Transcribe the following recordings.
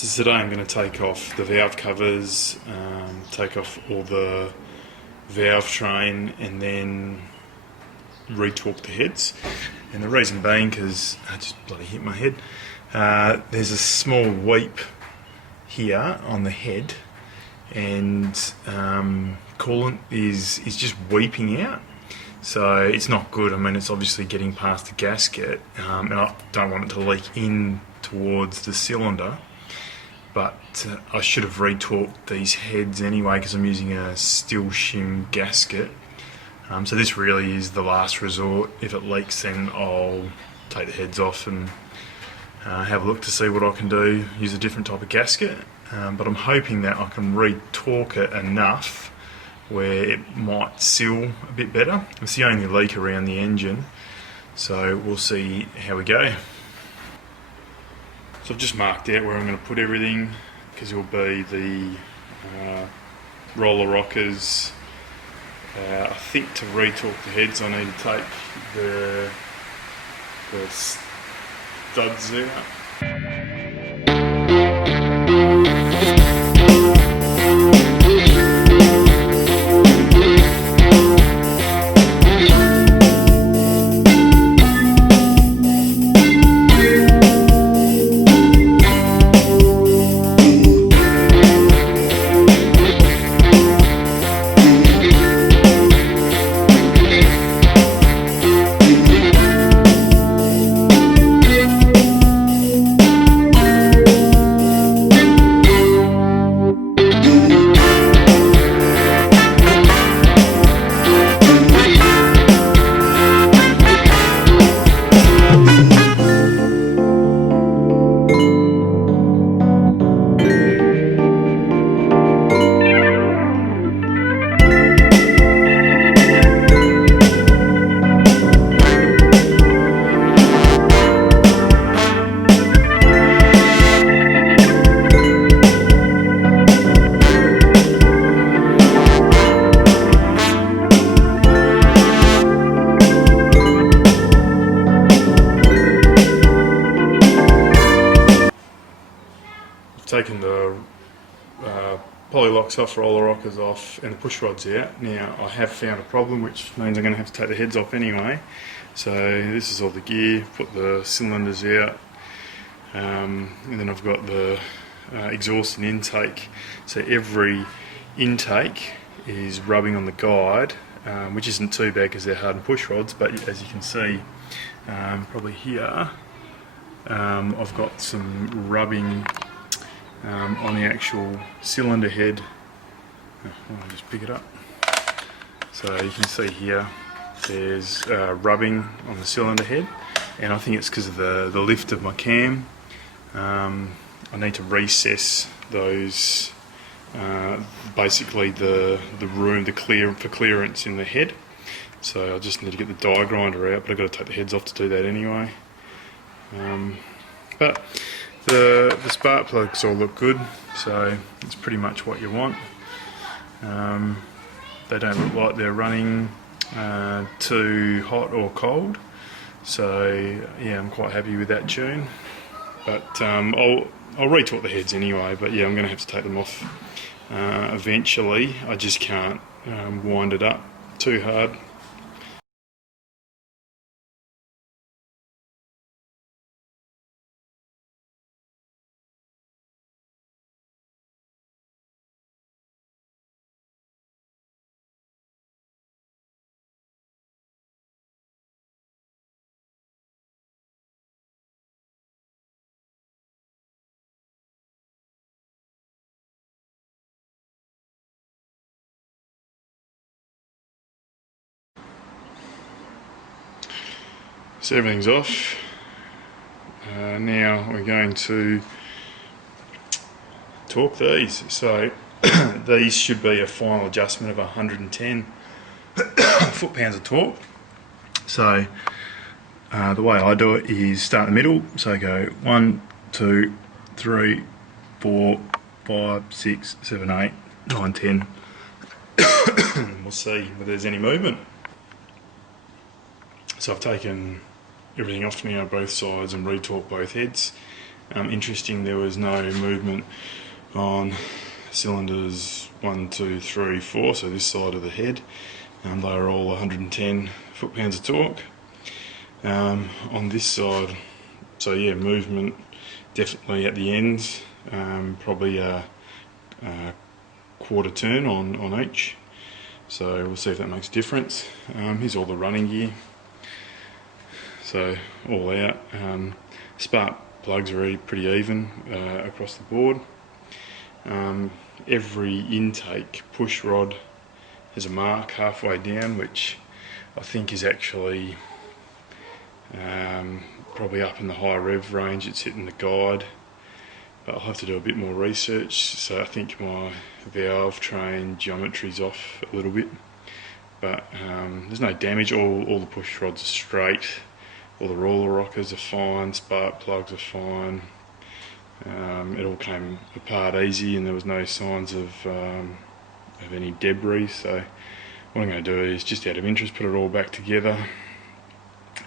So today I'm going to take off the valve covers, take off all the valve train and then re-torque the heads. And the reason being, because I just bloody hit my head, there's a small weep here on the head and coolant is just weeping out. So it's not good. I mean, it's obviously getting past the gasket, and I don't want it to leak in towards the cylinder. But I should have retorqued these heads anyway because I'm using a steel shim gasket. So this really is the last resort. If it leaks, then I'll take the heads off and have a look to see what I can do, use a different type of gasket. But I'm hoping that I can retorque it enough where it might seal a bit better. It's the only leak around the engine, so we'll see how we go. So I've just marked out where I'm going to put everything, because it will be the roller rockers. I think to retorque the heads I need to take the studs out. Taken the polylocks off, roller rockers off and the push rods out. Now I have found a problem, which means I'm going to have to take the heads off anyway. So this is all the gear, put the cylinders out, and then I've got the exhaust and intake. So every intake is rubbing on the guide, which isn't too bad because they're hardened push rods, but as you can see probably here, I've got some rubbing on the actual cylinder head. I'll just pick it up. So you can see here there's rubbing on the cylinder head, and I think it's because of the lift of my cam. I need to recess those, basically the room, for clearance in the head. So I just need to get the die grinder out, but I've got to take the heads off to do that anyway. But the spark plugs all look good, so it's pretty much what you want. They don't look like they're running too hot or cold, so yeah, I'm quite happy with that tune. But I'll retorque the heads anyway, but yeah, I'm going to have to take them off eventually. I just can't wind it up too hard. So everything's off. Now we're going to torque these. So these should be a final adjustment of 110 foot-pounds of torque. So the way I do it is start in the middle. So go 1, 2, 3, 4, 5, 6, 7, 8, 9, 10. We'll see whether there's any movement. So I've taken everything off now, both sides, and retorqued both heads. Interesting, there was no movement on cylinders 1, 2, 3, 4, so this side of the head. They were all 110 foot-pounds of torque. On this side, so yeah, movement definitely at the ends, probably a quarter turn on each. So we'll see if that makes a difference. Here's all the running gear. So all out. Spark plugs are pretty even across the board. Every intake push rod has a mark halfway down, which I think is actually probably up in the high rev range. It's hitting the guide, but I'll have to do a bit more research. So I think my valve train geometry's off a little bit, but there's no damage. All the push rods are straight. All the roller rockers are fine. Spark plugs are fine. It all came apart easy, and there was no signs of any debris. So what I'm going to do is, just out of interest, put it all back together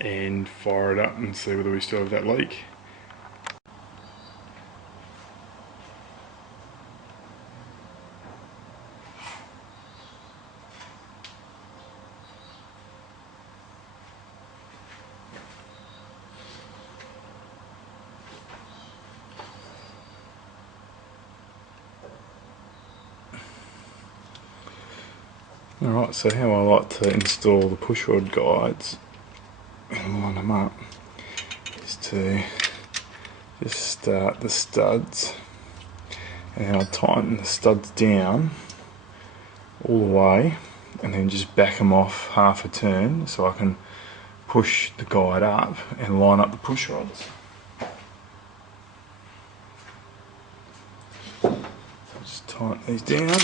and fire it up and see whether we still have that leak. Alright, so how I like to install the pushrod guides and line them up is to just start the studs, and I'll tighten the studs down all the way and then just back them off half a turn so I can push the guide up and line up the push rods. So just tighten these down.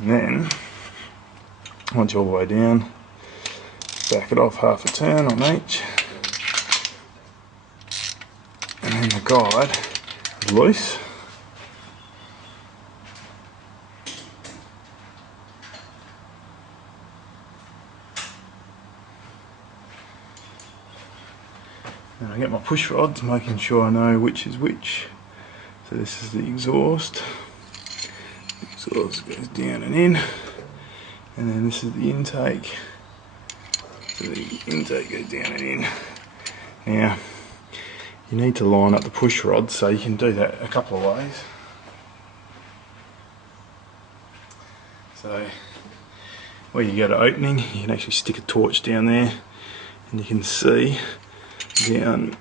And then, once you're all the way down, back it off half a turn on each, and then the guide is loose. And I get my push rods, making sure I know which is which. So this is the exhaust. Exhaust goes down and in, and then this is the intake. So the intake goes down and in. Now, you need to line up the push rods, so you can do that a couple of ways. So, where you get an opening, you can actually stick a torch down there, and you can see down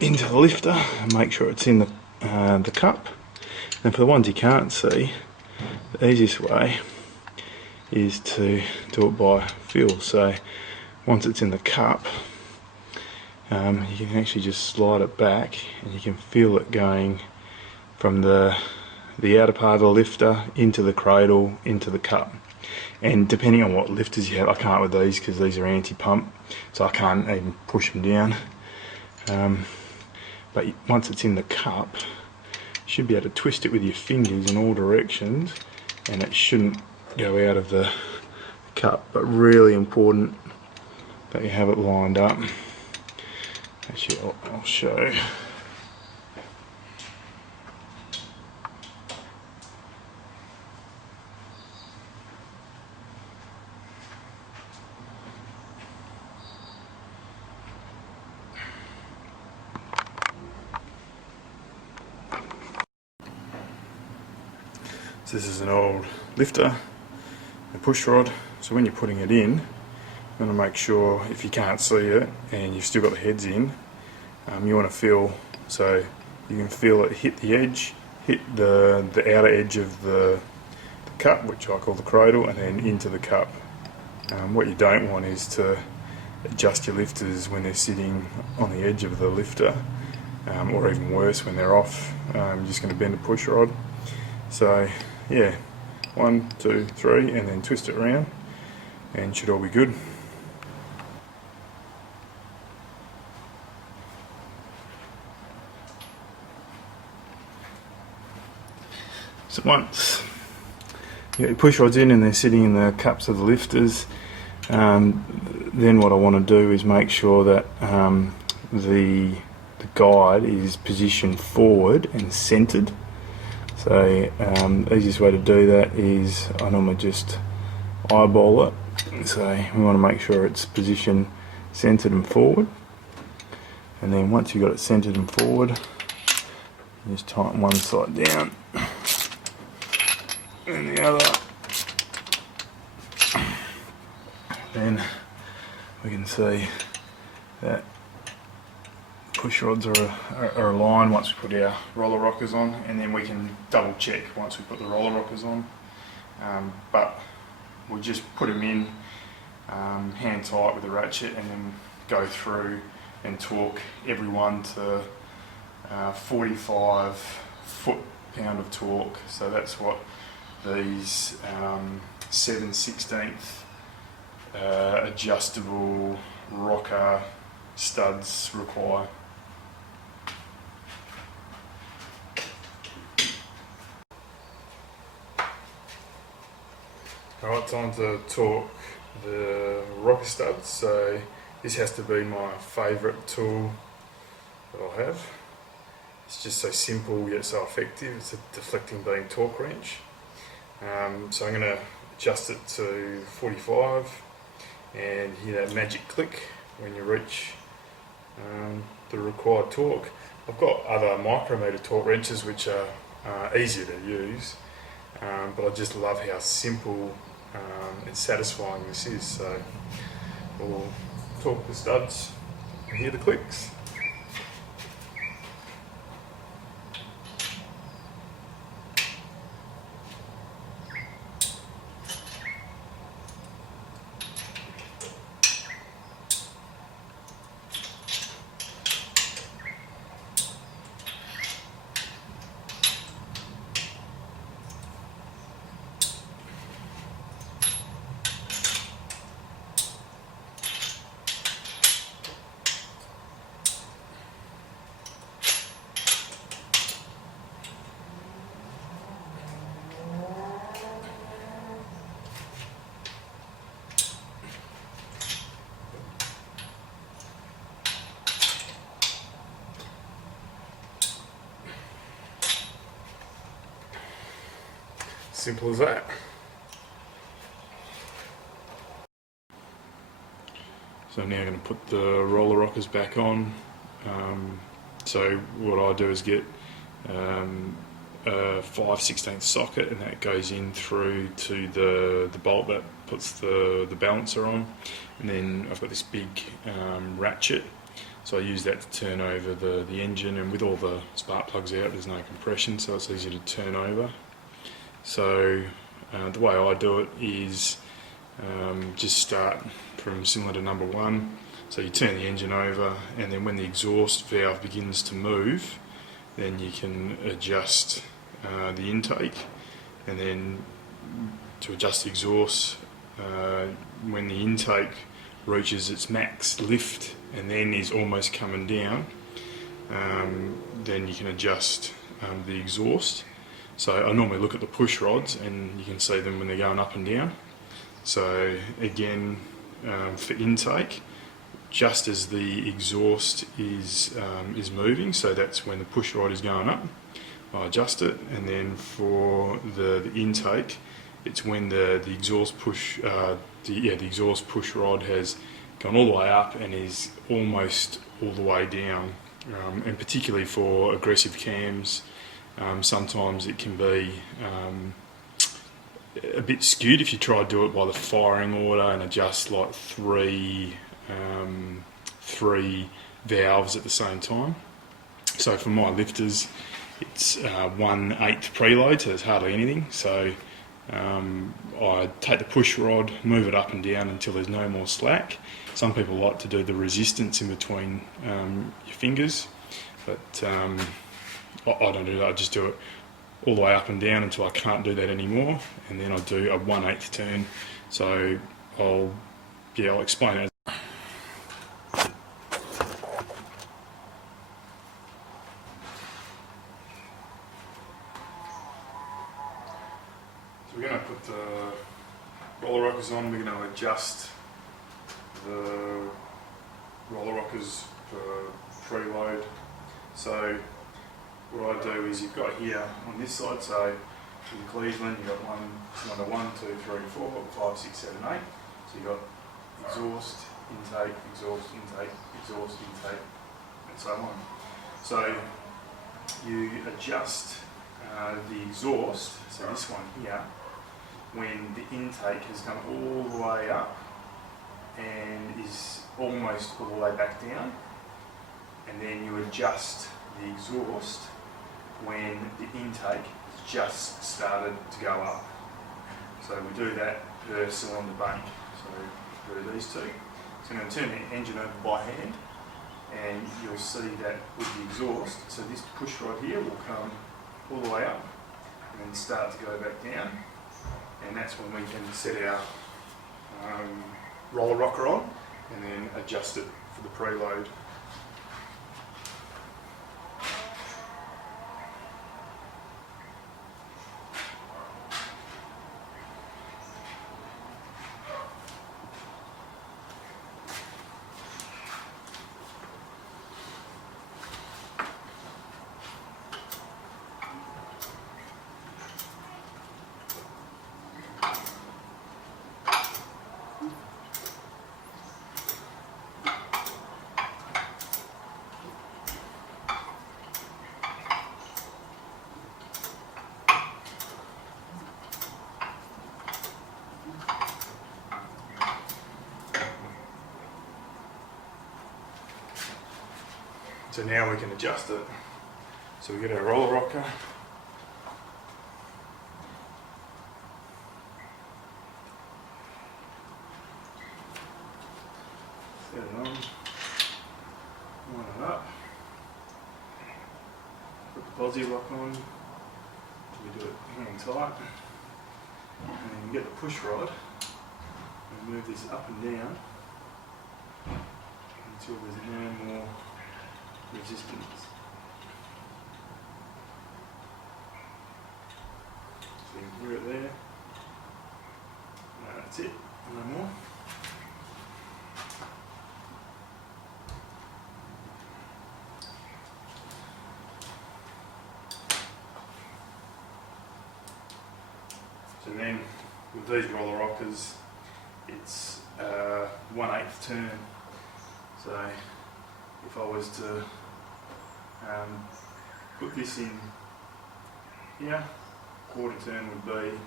into the lifter and make sure it's in the cup. And for the ones you can't see, the easiest way is to do it by feel. So once it's in the cup, you can actually just slide it back and you can feel it going from the outer part of the lifter into the cradle, into the cup. And depending on what lifters you have, I can't with these because these are anti-pump, so I can't even push them down. But once it's in the cup, you should be able to twist it with your fingers in all directions and it shouldn't go out of the cup. But really important that you have it lined up. Actually, I'll show. So this is an old lifter, a push rod. So when you're putting it in, you want to make sure, if you can't see it and you've still got the heads in, you want to feel, so you can feel it hit the edge, hit the outer edge of the cup, which I call the cradle, and then into the cup. What you don't want is to adjust your lifters when they're sitting on the edge of the lifter, or even worse when they're off. You're just going to bend a push rod. So yeah, 1, 2, 3, and then twist it around and should all be good. So once you get your push rods in and they're sitting in the cups of the lifters, then what I want to do is make sure that the guide is positioned forward and centered. So the easiest way to do that is I normally just eyeball it. So we want to make sure it's positioned centered and forward. And then once you've got it centered and forward, you just tighten one side down and the other. Then we can see that push rods are aligned once we put our roller rockers on, and then we can double check once we put the roller rockers on. But we'll just put them in hand tight with a ratchet and then go through and torque every one to 45 foot-pound of torque. So that's what these 7/16 adjustable rocker studs require. Alright, time to torque the rocker studs. So this has to be my favourite tool that I have. It's just so simple yet so effective. It's a deflecting beam torque wrench. So I'm going to adjust it to 45 and hear that magic click when you reach the required torque. I've got other micrometer torque wrenches which are easier to use, but I just love how simple and satisfying this is. So we'll torque the studs and hear the clicks. Simple as that. So now I'm going to put the roller rockers back on. So what I do is get a 5/16 socket, and that goes in through to the bolt that puts the balancer on, and then I've got this big ratchet. So I use that to turn over the engine, and with all the spark plugs out there's no compression, so it's easy to turn over. So the way I do it is just start from cylinder number 1. So you turn the engine over, and then when the exhaust valve begins to move, then you can adjust the intake, and then to adjust the exhaust, when the intake reaches its max lift and then is almost coming down, then you can adjust the exhaust. So I normally look at the push rods, and you can see them when they're going up and down. So again, for intake, just as the exhaust is moving, so that's when the push rod is going up, I adjust it. And then for the intake, it's when the exhaust push the exhaust push rod has gone all the way up and is almost all the way down. And particularly for aggressive cams, sometimes it can be a bit skewed if you try to do it by the firing order and adjust like three valves at the same time. So for my lifters, it's 1/8 preload, so there's hardly anything. So I take the push rod, move it up and down until there's no more slack. Some people like to do the resistance in between your fingers, but I don't do that. I just do it all the way up and down until I can't do that anymore, and then I do a 1/8 turn. So I'll explain it. So we're going to put the roller rockers on. We're going to adjust the roller rockers for preload. So what I do is, you've got here on this side, so in Cleveland you've got number 1, 2, 3, 4, 5, 6, 7, 8. So you've got exhaust, intake, exhaust, intake, exhaust, intake, and so on. So you adjust the exhaust, so this one here, when the intake has come all the way up and is almost all the way back down, and then you adjust the exhaust when the intake has just started to go up. So we do that per cylinder bank. So we do these two. So I'm going to turn the engine over by hand, and you'll see that with the exhaust, so this push rod here will come all the way up and then start to go back down, and that's when we can set our roller rocker on and then adjust it for the preload. So now we can adjust it. So we get our roller rocker. Set it on. Line it up. Put the posi lock on. We do it hand tight. And then we get the push rod and move this up and down until there's no more resistance. So you can hear it there. That's it, no more. So then with these roller rockers, it's 1/8 turn. So if I was to put this in here, quarter turn would be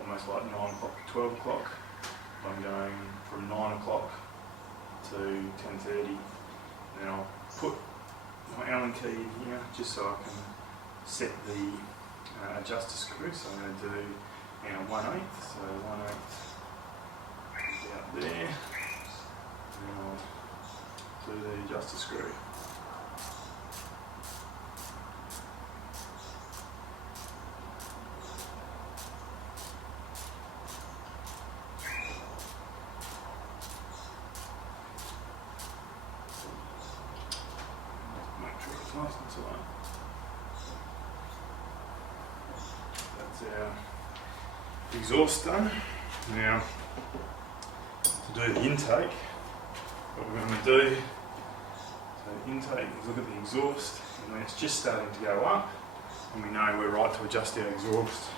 almost like 9 o'clock to 12 o'clock. I'm going from 9 o'clock to 10:30. Then I'll put my Allen key in here just so I can set the adjuster screw. So I'm going to do 1/8, so 1/8 is out there, and I'll do the adjuster screw. Make sure it's nice and tight. That's our exhaust done. Now, to do the intake, what we're going to do, so the intake is look at the exhaust, and when it's just starting to go up, and we know we're right to adjust our exhaust.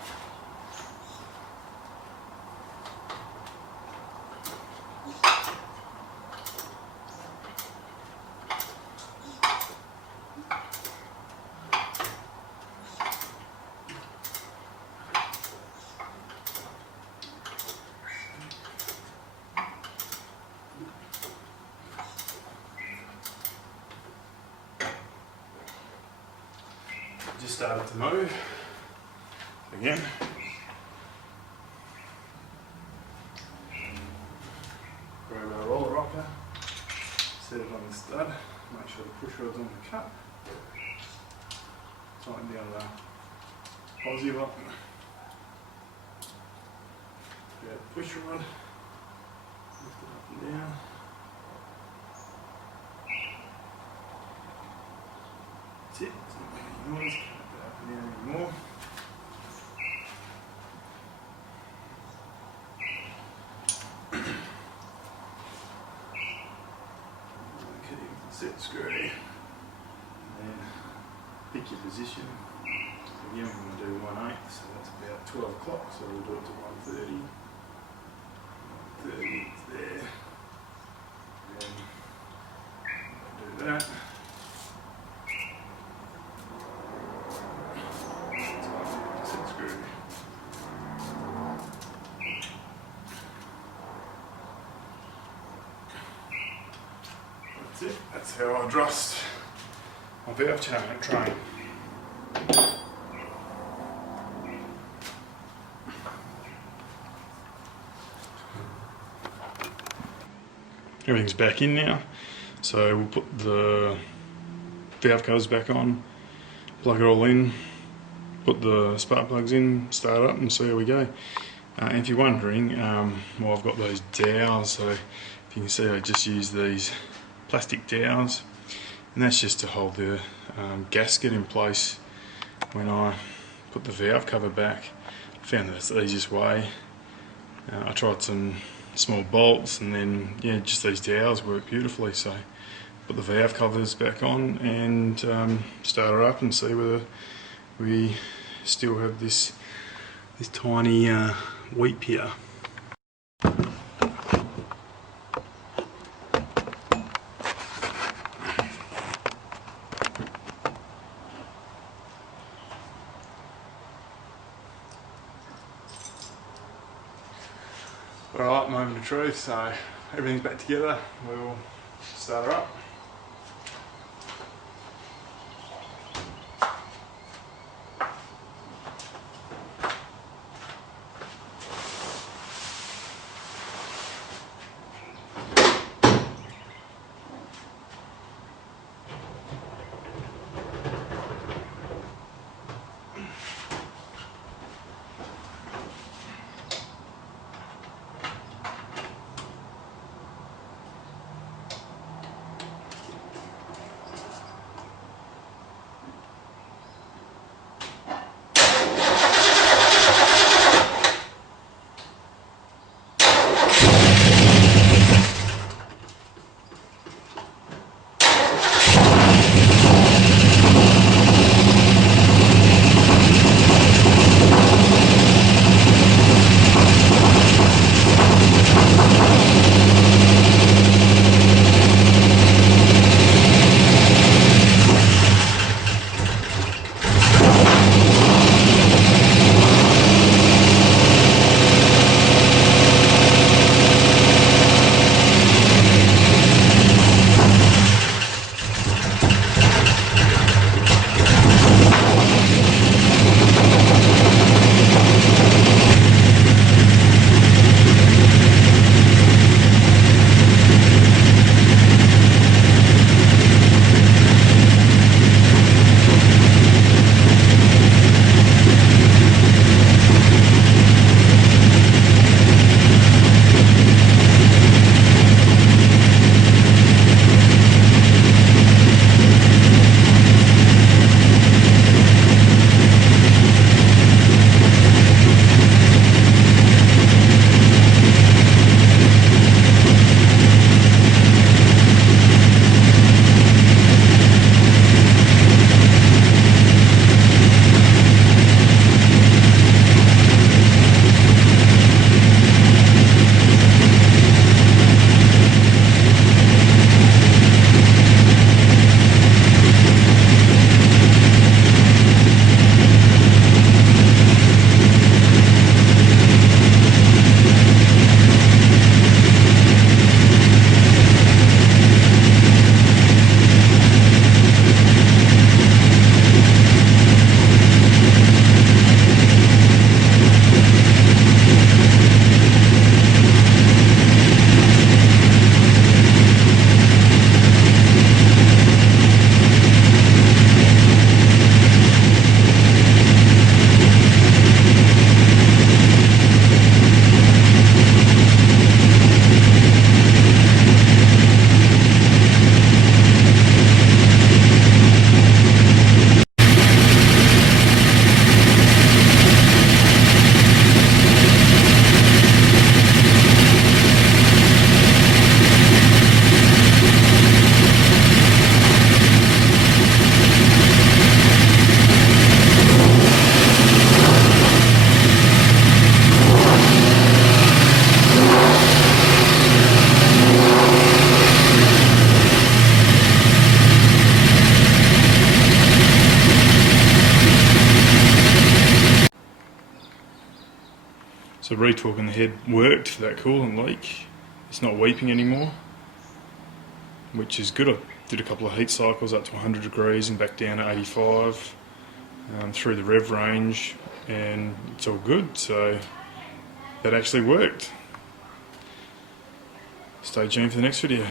Just started to move again. rocker, set it on the stud, make sure the push rod's on the cup, tighten down the Aussie lock, grab the push rod, lift it up and down. That's it, it's not making any noise, can't get up and down anymore. Set screw, and then pick your position. Again, we're going to do 1/8, so that's about 12 o'clock, so we'll do it to 1:30. 1:30 is there. Then we'll do that. Set screw. That's it. That's how I adjust my valve train. Everything's back in now, so we'll put the valve covers back on, plug it all in, put the spark plugs in, start up and see how we go. And if you're wondering, well, I've got those dowels, so if you can see I just use these plastic dowels, and that's just to hold the gasket in place when I put the valve cover back. I found that's the easiest way. I tried some small bolts, and then yeah, just these dowels work beautifully. So put the valve covers back on and start her up and see whether we still have this tiny weep here. Alright, moment of truth, so everything's back together, we'll start her up. So retorquing the head worked for that coolant leak. It's not weeping anymore, which is good. I did a couple of heat cycles up to 100 degrees and back down to 85 through the rev range, and it's all good. So that actually worked. Stay tuned for the next video.